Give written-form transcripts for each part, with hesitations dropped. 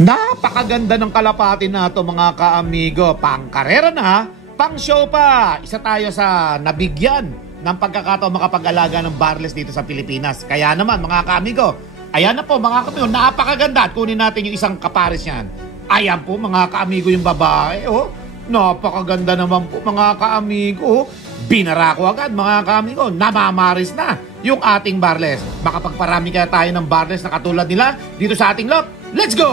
Napakaganda ng kalapati na to mga kaamigo. Pang karera na, pang show pa. Isa tayo sa nabigyan ng pagkakataon makapag-alaga ng barless dito sa Pilipinas. Kaya naman mga kaamigo, ayan na po mga kaamigo, napakaganda. At kunin natin yung isang kapares niyan. Ayan po mga kaamigo yung babae. Oh, napakaganda naman po mga kaamigo. Binara ko agad mga kaamigo, namamaris na yung ating barless. Makapagparami kaya tayo ng barless na katulad nila dito sa ating lot. Let's go!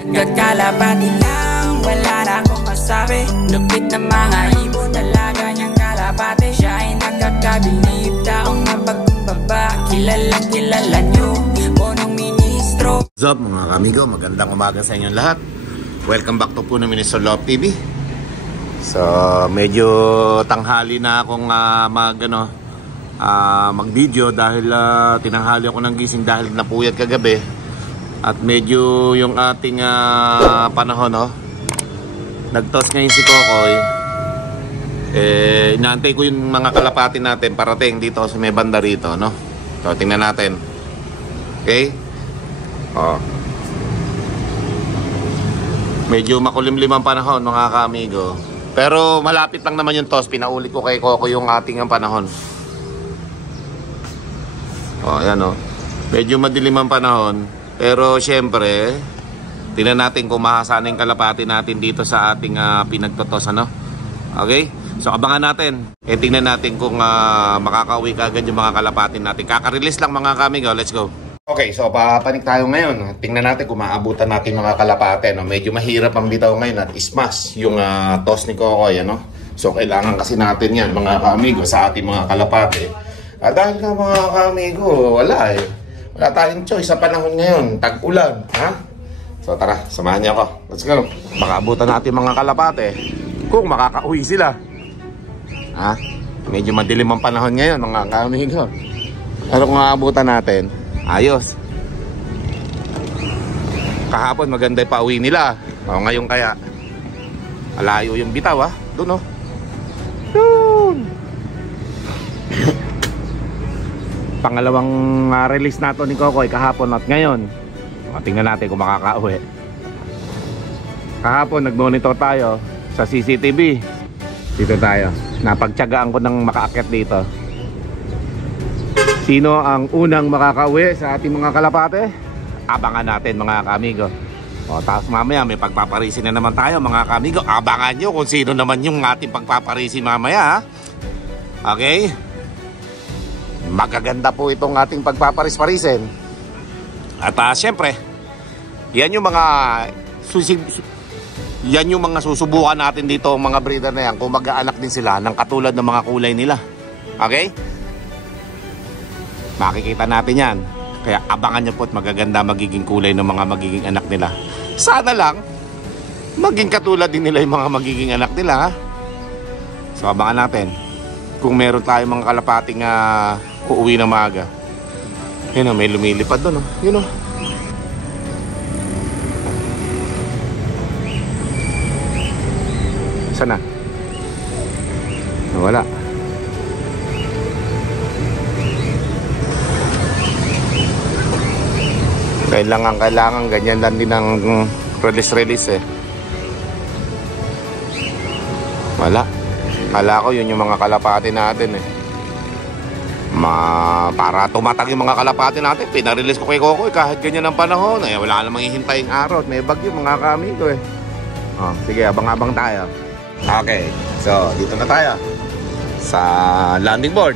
Hanggat kalapati lang, wala na akong masabi. Lupit na mga ibon, dalaga niyang kalapati. Siya ay nakakabilib, taong napagkumbaba. Kilalang kilala niyo, punong ministro. What's up mga kamigo, magandang umaga sa inyong lahat. Welcome back to Puno Ministro Love TV. So medyo tanghali na akong mag-video dahil tinanghali ako ng gising dahil napuyat kagabi. At medyo yung ating panahon, no? Nag-toss ngayon si Kokoy. Inaantay ko yung mga kalapati natin parating dito sa may banda rito, no? So tingnan natin. Okay? Oh. Medyo makulimlim ang panahon mga kaamigo. Pero malapit lang naman yung toss. Pinaulit ko kay Kokoy yung ating panahon. Oh, ayan, oh. Medyo madilim ang panahon. Pero syempre, tingnan natin kung mahasana yung kalapati natin dito sa ating pinagtotos, ano? Okay? So abangan natin. Tingnan natin kung makakauwi kagad yung mga kalapati natin. Kaka-release lang mga kamigo. Let's go. Okay, so papanik tayo ngayon. Tingnan natin kung maabutan natin mga kalapati, no? Medyo mahirap ang bitaw ngayon at ismas yung toss ni Kokoy, ano? So kailangan kasi natin yan mga kamigo sa ating mga kalapati. Dahil nga mga kamigo, wala eh. Wala tayong choice sa panahon ngayon. Tag-ulan, ha? So tara, samahan niyo ako. Let's go. Makaabutan natin mga kalapate kung makakauwi sila. Ha? Medyo madilim ang panahon ngayon mga kamigo. Pero kung makaabutan natin, ayos. Kahapon maganda pa uwi nila. O ngayon kaya malayo yung bitaw, ha? Doon, oh. Doon. Pangalawang release nato ni Kokoy kahapon at ngayon. Tingnan natin kung makakauwi. Kahapon nag-monitor tayo sa CCTV. Dito tayo. Napagtiyagaan ko ng makaakyat dito. Sino ang unang makakauwi sa ating mga kalapate? Abangan natin mga kamigo. O, tapos mamaya may pagpaparisin na naman tayo mga kamigo. Abangan nyo kung sino naman yung ating pagpaparisin mamaya, ha? Okay? Magaganda po itong ating pagpaparis-parisin. At syempre, yan yung mga susubukan natin dito, mga breeder na yan, kung mag-aanak din sila ng katulad ng mga kulay nila. Okay? Makikita natin yan. Kaya abangan nyo po at magaganda magiging kulay ng mga magiging anak nila. Sana lang maging katulad din nila yung mga magiging anak nila, ha? So abangan natin kung meron tayong mga kalapating uuwi na maaga. Yun, may lumilipad doon, oh. Yun, oh. Sana? Wala. Kailangan ganyan lang din ang release eh. Wala. Kala ko yun yung mga kalapati natin eh. Para tumatag yung mga kalapati natin, pinarelease ko kay Kokoy kahit ganyan ang panahon. Wala namang hihintayin araw at may bagyo mga kamigo eh. Sige, abang-abang tayo. Okay, so dito na tayo sa landing board.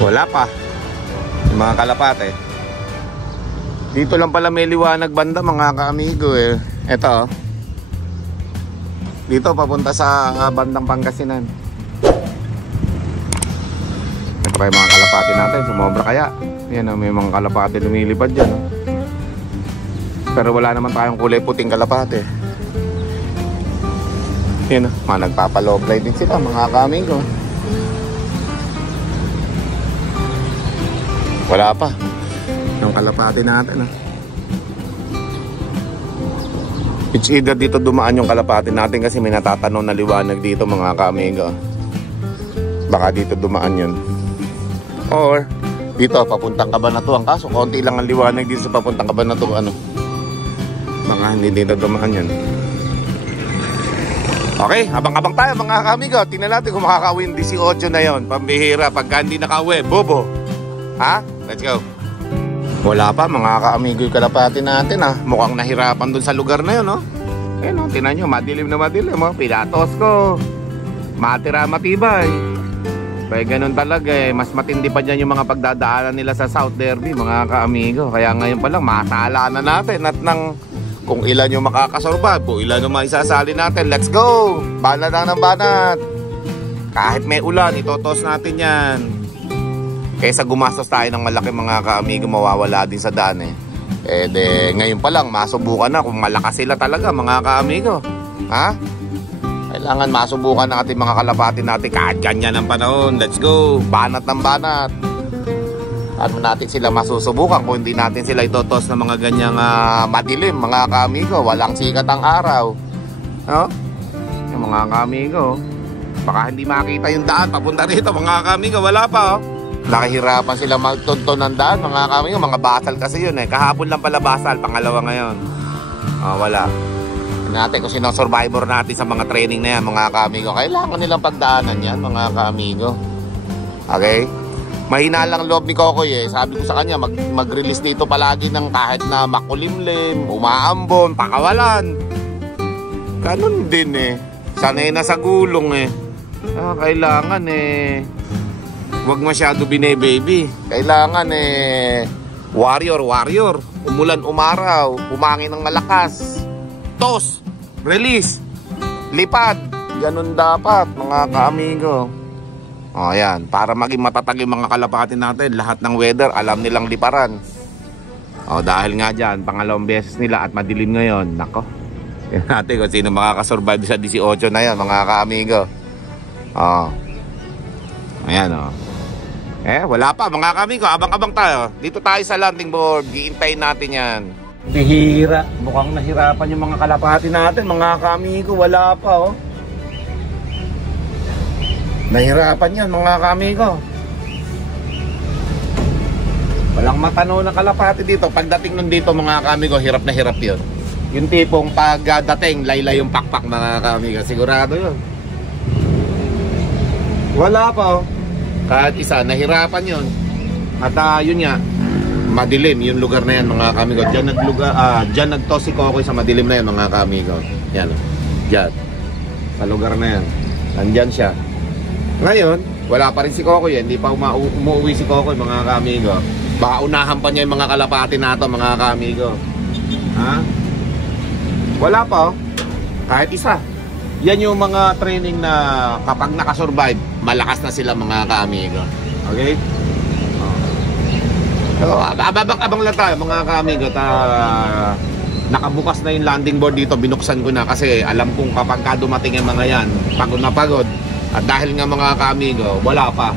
Wala pa yung mga kalapate. Dito lang pala may liwanag banda mga kamigo eh. Ito, dito papunta sa bandang Pangasinan. Ito pa yung mga kalapati natin, sumobra kaya. Yan, may mga kalapati lumilipad dyan. Pero wala naman tayong kulay puting kalapati. Yan, mga nagpapaloblay din sila mga kamigo. Wala pa yung kalapati natin. It's either dito dumaan yung kalapati natin kasi may natatanong na liwanag dito mga kamigo. Baka dito dumaan yun. Or Dito, papuntang Cabanatuan. Kaso, konti lang ang liwanag dito sa papuntang Cabanatuan. Ano? Baka hindi dito dumaan yan. Okay, abang-abang tayo mga kamigo. Tingnan natin kung makakauwi yung 18 na yon. Pambihira, pagka hindi nakauwi, bobo. Ha? Let's go. Wala pa mga kaamigo yung kalapati natin ha. Mukhang nahirapan dun sa lugar na yun, no? Eh no, tinan nyo, madilim na madilim, oh. Pinatos ko. Matira matibay. Kaya ganun talaga eh. Mas matindi pa dyan yung mga pagdadaanan nila sa South Derby, mga kaamigo. Kaya ngayon pa lang, masala na natin at nang kung ilan yung makakasurvive, kung ilan yung maisasali natin. Let's go! Banat lang ng banat. Kahit may ulan, itotos natin yan. Kaysa gumastos tayo ng malaki mga kaamigo, mawawala din sa daan eh. Eh de, ngayon pa lang, masubukan na kung malakas sila talaga mga kaamigo. Ha? Kailangan masubukan ng ating mga kalapati natin kahit ganyan ang panahon. Let's go! Banat ng banat. Ano natin sila masusubukan kung hindi natin sila itotos ng mga ganyang madilim mga kaamigo, walang sikat ang araw, no? Yung mga kaamigo, baka hindi makita yung daan papunta rito mga kaamigo, wala pa oh. Nakahirapan sila magtunton ng daan mga kaamigo, mga basal kasi yun eh. Kahapon lang pala basal, pangalawa ngayon. Wala. Natin kung sino survivor natin sa mga training na yan mga kaamigo, kailangan nilang pagdaanan yan mga kaamigo. Okay? Mahina lang loob ni Kokoy eh. Sabi ko sa kanya mag-release dito palagi ng kahit na makulimlim, umaambon, pakawalan. Ganun din eh. Sanay na sa gulong eh. Kailangan eh wag masyado bine-baby. Kailangan eh warrior. Umulan umaraw, umangin ng malakas. Tos, release, lipad. Ganun dapat mga kaamigo. O yan, para maging matatag yung mga kalapati natin, lahat ng weather alam nilang liparan. O dahil nga dyan, pangalawang beses nila at madilim ngayon. Nako, yan natin kung sino makakasurvive sa 18 na yan mga kaamigo. O ayan o. Wala pa mga kaamigo, abang-abang tayo. Dito tayo sa landing board, giintayin natin yan. Hihira, mukhang nahirapan yung mga kalapati natin mga kaamigo, wala pa oh. Nahirapan yan mga kaamigo. Walang matanaw na kalapati dito. Pagdating nun dito mga kaamigo, hirap na hirap yun. Yung tipong pagdating, laylay yung pakpak mga kaamigo. Sigurado yun. Wala pa oh. Kahit isa, nahirapan yun. At yun nga, madilim yung lugar na yan mga kaamigo. Diyan nagtos si Kokoy sa madilim na yan mga kaamigo. Yan oh. Diyan. Sa lugar na yan. Nandyan siya. Ngayon, wala pa rin si Kokoy, hindi pa umuwi si Kokoy mga kaamigo. Baka unahan pa niya yung mga kalapati na ito mga kaamigo. Ha? Wala pa oh. Kahit isa. Yan yung mga training na kapag nakasurvive, malakas na sila mga kaamigo. Okay? So, abang lang tayo mga kaamigo. Nakabukas na yung landing board dito, binuksan ko na kasi alam kong kapag dumating yung mga yan, pagod na pagod. At dahil nga mga kaamigo, wala pa.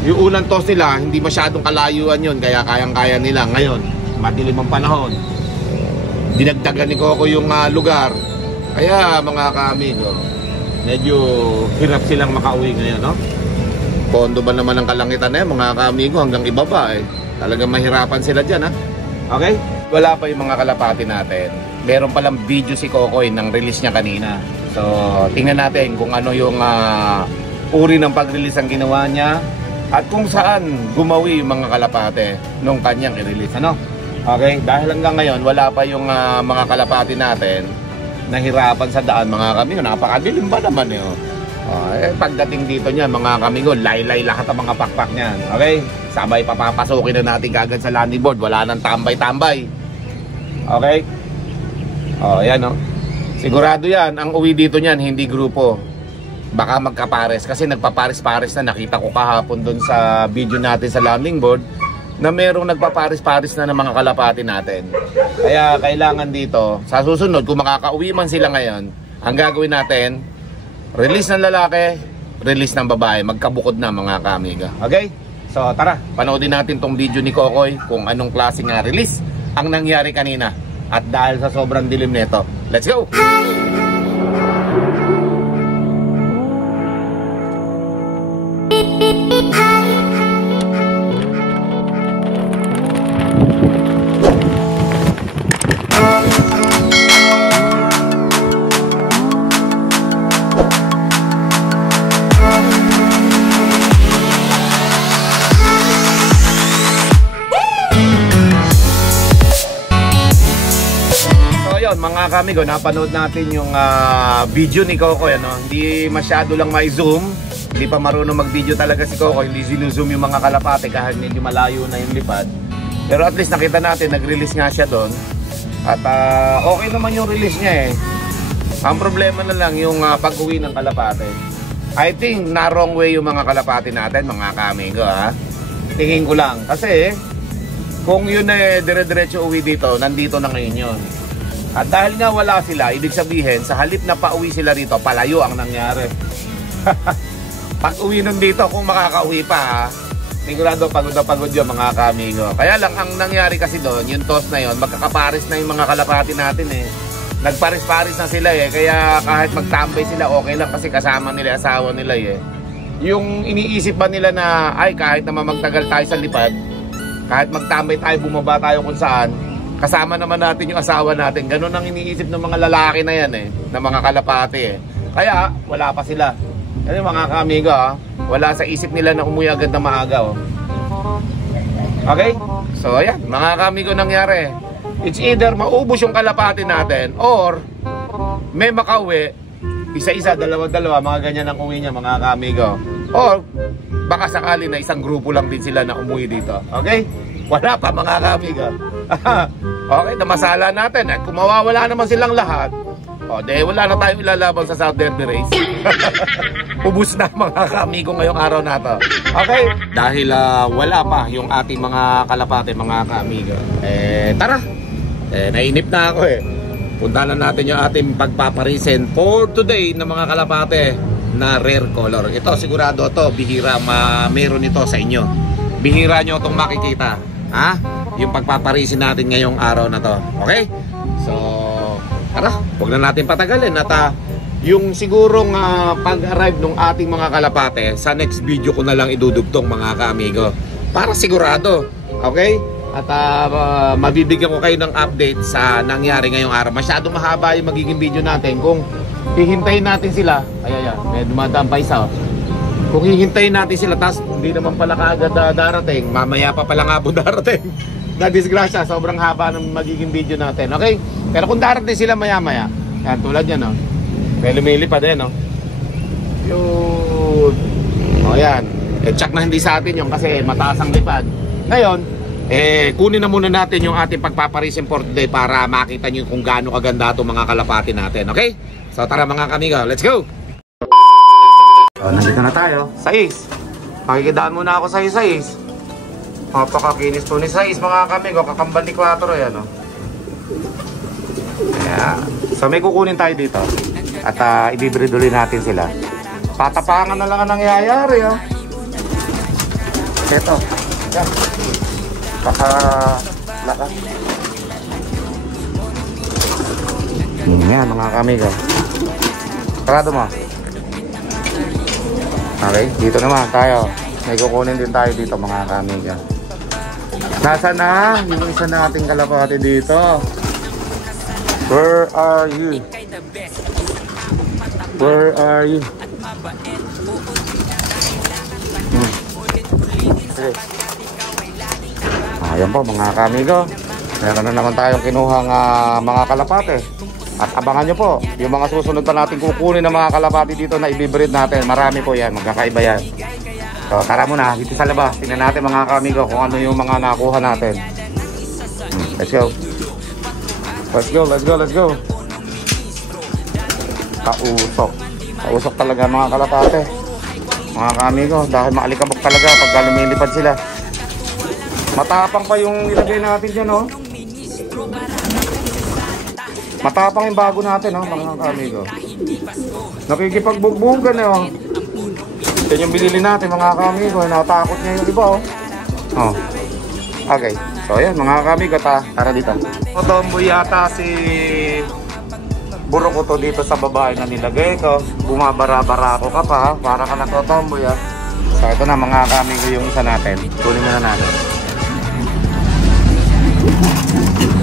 Yung unang toss nila, hindi masyadong kalayuan yun, kaya kayang-kaya nila. Ngayon, madilim ang panahon. Dinagdagan ni Coco yung lugar. Kaya mga kaamigo, medyo hirap silang makauwi ngayon, no? Pondo ba naman ang kalangitan na yan, mga kaamigo, hanggang ibaba eh. Talagang mahirapan sila dyan, ha? Okay? Wala pa yung mga kalapati natin. Meron palang video si Kokoy ng release niya kanina. So, tingnan natin kung ano yung uri ng pag-release ang ginawa niya at kung saan gumawi yung mga kalapate nung kanyang i-release. Ano? Okay? Dahil hanggang ngayon, wala pa yung mga kalapati natin nahirapan sa daan mga kamigo. Napakadilim ba naman eh? Pagdating dito niya mga kamigo, laylay lahat ang mga pakpak niyan. Okay? Sabay papapasukin na natin kagad sa landing board. Wala nang tambay-tambay. Okay? Yan o. Sigurado yan, ang uwi dito niyan, hindi grupo. Baka magkapares. Kasi nagpapares-pares na. Nakita ko kahapon doon sa video natin sa landing board na merong nagpapares-pares na ng mga kalapati natin. Kaya kailangan dito, sa susunod, kung makakauwi man sila ngayon, ang gagawin natin, release ng lalaki, release ng babae. Magkabukod na mga kaamiga. Okay? So tara, panoodin natin tong video ni Kokoy kung anong klaseng release ang nangyari kanina. At dahil sa sobrang dilim nito, let's go! ayun mga kamigo, napanood natin yung video ni Coco, ano? Hindi masyado lang may zoom. Hindi pa marunong mag-video talaga si Coco, hindi sinuzoom yung mga kalapate kahit medyo malayo na yung lipad. Pero at least nakita natin, nag-release nga siya doon. At okay naman yung release niya eh. Ang problema na lang yung pag-uwi ng kalapate. I think na wrong way yung mga kalapate natin, mga kamigo ha. Tingin ko lang. Kasi kung yun eh dire-diretso uwi dito, nandito na ngayon yun. At dahil nga wala sila, ibig sabihin, sa halip na pauwi sila rito, palayo ang nangyari. Pag uwi nun dito, kung makakauwi pa ha, sigurado pagod na pagod yun mga kamigo. Kaya lang, ang nangyari kasi doon, yung toss na yun, magkakaparis na yung mga kalapati natin eh. Nagparis-paris na sila eh, kaya kahit magtambay sila okay lang kasi kasama nila, asawa nila eh. Yung iniisip ba nila na, ay kahit naman magtagal tayo sa lipad, kahit magtambay tayo, bumaba tayo kung saan, kasama naman natin yung asawa natin. Ganun ang iniisip ng mga lalaki na yan eh, ng mga kalapati eh. Kaya, wala pa sila. Yan yung mga kamigo wala sa isip nila na umuwi agad na maaga oh. Okay? So ayan, mga kamigo nangyari. It's either maubos yung kalapati natin or may makauwi, isa-isa, dalawa-dalawa, mga ganyan ang uwi niya mga kamigo. Or baka sakali na isang grupo lang din sila na umuwi dito. Okay? Wala pa mga kamigo. Okay, namasala natin eh. Kung mawawala naman silang lahat, o, wala na tayong ilalaban sa South Derby Race. Ubus na mga kamigo ngayong araw na to. Okay? Dahil wala pa yung ating mga kalapate, mga kamigo. Tara! Nainip na ako eh. Punta na natin yung ating pagpaparisen for today ng mga kalapate na rare color. Ito sigurado to, bihira meron ito sa inyo. Bihira nyo itong makikita. Ha? Yung pagpaparisin natin ngayong araw na to. Okay? So, tara, huwag na natin patagalin at yung sigurong pag-arrive ng ating mga kalapate, sa next video ko na lang idudugtong mga kaamigo para sigurado, okay? At mabibigyan ko kayo ng update sa nangyari ngayong araw. Masyadong mahaba yung magiging video natin. Kung hihintayin natin sila, ayan, may dumadaan pa isa. Kung hihintayin natin sila, tas hindi naman pala kaagad darating, mamaya pa pala nga po darating. Na disgrasya, sobrang haba ng magiging video natin, okay? Pero kung darating sila maya-maya, yan, tulad yan, no? May lumilipad din, no? Yun. O, yan. Check na hindi sa atin yun kasi mataas ang lipad. Ngayon, kunin na muna natin yung ating pagpaparisin for today para makita nyo kung gaano kaganda itong mga kalapati natin, okay? So, tara mga kamigo, let's go! So, nandito na tayo. Sais. Makikidaan muna ako sa Sais. Napakakinis to ni Sais mga kamigo, kakambal ni 4 yan, no? Ayan. So may kukunin tayo dito at ibibridulin natin sila. Patapangan na lang ang nangyayari oh. Ito yan. Baka lakas. Yan mga kamigo. Sarado mo. Okay, dito naman tayo. May kukunin din tayo dito mga kamigo. Nasa na yung isa nating kalapati dito? Where are you? Where are you? Okay. Ayan po mga kamigo. Meron na naman tayong kinuhang mga kalapate. At abangan nyo po yung mga susunod pa natin kukunin ng mga kalapate dito na ibibreed natin. Marami po yan, magkakaiba yan. So tara muna, dito sa labas. Tingnan natin mga kamigo kung ano yung mga nakuha natin. Let's go. Let's go, let's go, let's go. Kausok. Kausok talaga mga kalapate. Mga kamigo, dahil maalikabok talaga pag lumilipad sila. Matapang pa yung ilagay natin dyan, oh. Matapang yung bago natin, oh, mga kamigo. Nakikipagbugbugan, oh. Yan yung binili natin, mga kamigo. Natakot niya yung iba, oh. Oh. Okay. So ayan mga kamigo, tara dito. Tomboy yata si buro ko to dito sa babae na nilagay ko. Bumabara-bara ako ka pa ha, para ka natotomboy ha. So ito na mga kamigo yung isa natin. Kunin na natin.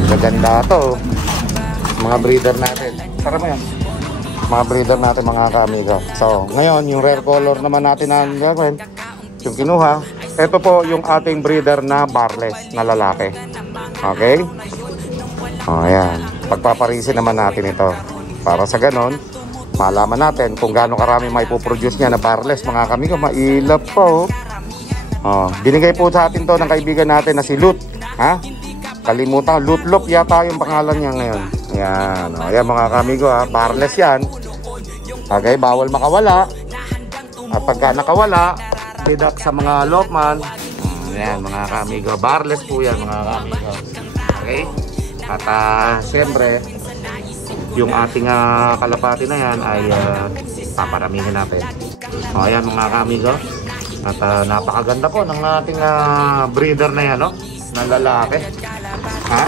Maganda to. Mga breeder natin. Tara mo yan. Mga breeder natin mga kamigo. So ngayon yung rare color naman natin na gagawin. Yung kinuha. Ito po yung ating breeder na barless na lalaki. Okay? Ayan. Pagpaparisin naman natin ito. Para sa ganon, malaman natin kung gaano karami may puproduce niya na barless, mga kamigo. Mailap po. Binigay po sa atin to ng kaibigan natin na si Lut. Ha? Kalimutan, Lutlop yata yung pangalan niya ngayon. Ayan. Ayan mga kamigo, ha? Barless yan. Okay, bawal makawala. At pagka nakawala, deduct sa mga Lokman. Ayan mga kamigo. Barless po yan mga kamigo. Okay? At siyempre, yung ating kalapati na yan ay paparamihin natin. Ayan mga kamigo. At napakaganda po ng ating breeder na yan, no? Na lalaki. Ha?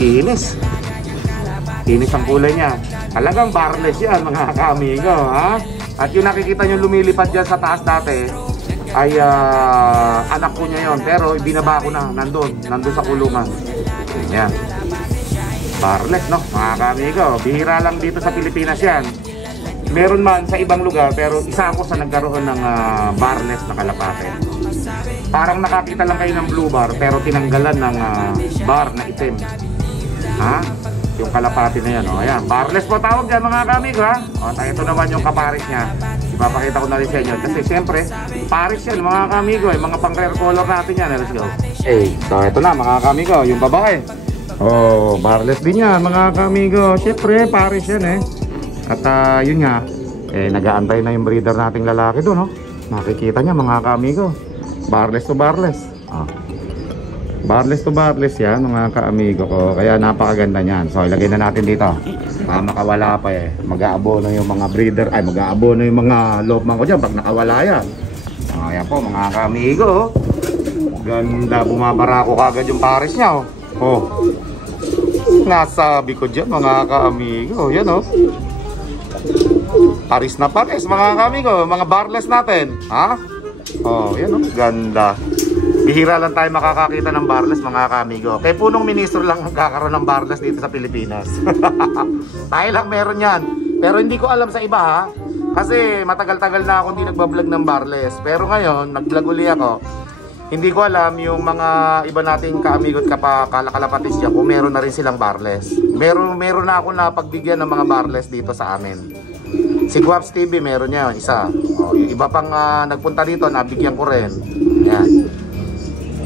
Kinis. Kinis ang kulay niya. Talagang barless yan mga kamigo, ha? At yung nakikita nyo lumilipad dyan sa taas dati ay anak ko niya yon, pero ibinaba ko na nandun sa kulungan. Yan. Barless, no? Mga kamigo, bihira lang dito sa Pilipinas yan. Meron man sa ibang lugar, pero isa ako sa nagkaroon ng barless na kalapate. Parang nakakita lang kayo ng blue bar, pero tinanggalan ng bar na itim. Ha? Yung kalapate na yan, o. Ayan, barless po tawag dyan mga kamigo, ha? O, ito naman yung kaparis niya. Ipapakita ko na rin sa inyo. Kasi siyempre, paris yan mga kamigo, mga pang rare color natin yan. Let's go. So ito na mga kamigo, yung babae. Oh, barless din yan mga kamigo. Siyempre, paris yan eh. At yun nga, nag-aantay na yung breeder nating lalaki doon, no? Nakikita niya mga kamigo. Barless to barless. Barless to barless yan mga kaamigo ko. Kaya napakaganda niyan. So ilagay na natin dito. Baka makawala pa eh. Mag-aabono yung mga breeder. Ay, mag-aabono yung mga Lokman ko dyan pag nakawala yan. Ayan po mga kaamigo. Ganda, bumabara ko kagad yung pares niya. Nasabi ko dyan mga kaamigo. Yan oh. Paris na pares mga kaamigo. Mga barless natin. Ha? Yan oh. Ganda. Bihira lang tayo makakakita ng barless mga kamigo. Kay punong ministro lang magkakaroon ng barless dito sa Pilipinas. Tayo lang meron yan. Pero hindi ko alam sa iba ha. Kasi matagal-tagal na ako hindi nagbablog ng barless. Pero ngayon, nag-vlog uli ako. Hindi ko alam yung mga iba nating kaamigo at kalakalapatis dyan kung meron na rin silang barless. Meron na ako na pagbigyan ng mga barless dito sa amin. Si Guaps TV meron niya, isa. Yung iba pang nagpunta dito, nabigyan ko rin. Yan.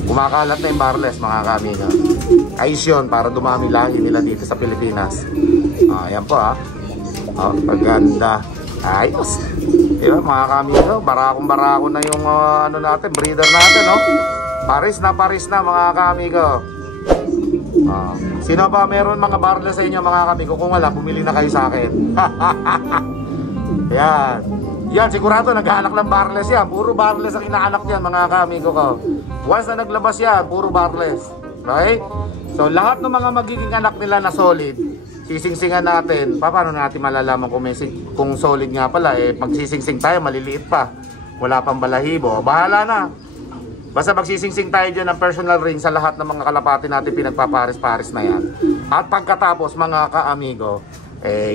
Kumakalat na yung barless mga kamigo. Ayos yun para dumami lahi nila dito sa Pilipinas. Ayan po ha. Paganda. Ayos. Diba mga kamigo, barako na yung ano natin, breeder natin, no? Paris na mga kamigo. Sino ba meron mga barless sa inyo mga kamigo? Kung wala, bumili na kayo sa akin. Yan, sigurado nag-aanak ng barless yan. Puro barless ang inaanak yan mga kamigo ko. Once na naglabas yan, puro barless. Okay? So lahat ng mga magiging anak nila na solid, sisingsingan natin. Paano natin malalaman kung solid nga pala? Magsisingsing tayo, maliliit pa. Wala pang balahibo. Bahala na. Basta magsisingsing tayo dyan ng personal ring sa lahat ng mga kalapati natin pinagpaparis-paris na yan. At pagkatapos mga kaamigo,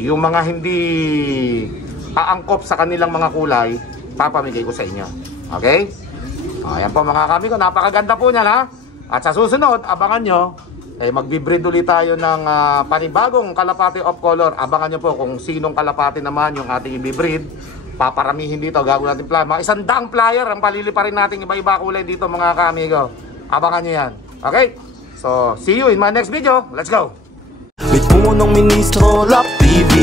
yung mga hindi aangkop sa kanilang mga kulay, papamigay ko sa inyo. Okay? Ayan po mga kamigo, napakaganda po niyan ha. At sa susunod, abangan nyo, magbe-breed ulit tayo ng panibagong kalapati of color. Abangan nyo po kung sinong kalapati naman yung ating i-breed. Paparamihin dito, gagawin natin flyer. Mga 100 flyer ang paliliparin natin iba-iba kulay dito mga kamigo. Abangan nyo yan. Okay? So, see you in my next video. Let's go! May punong ministro, Love TV.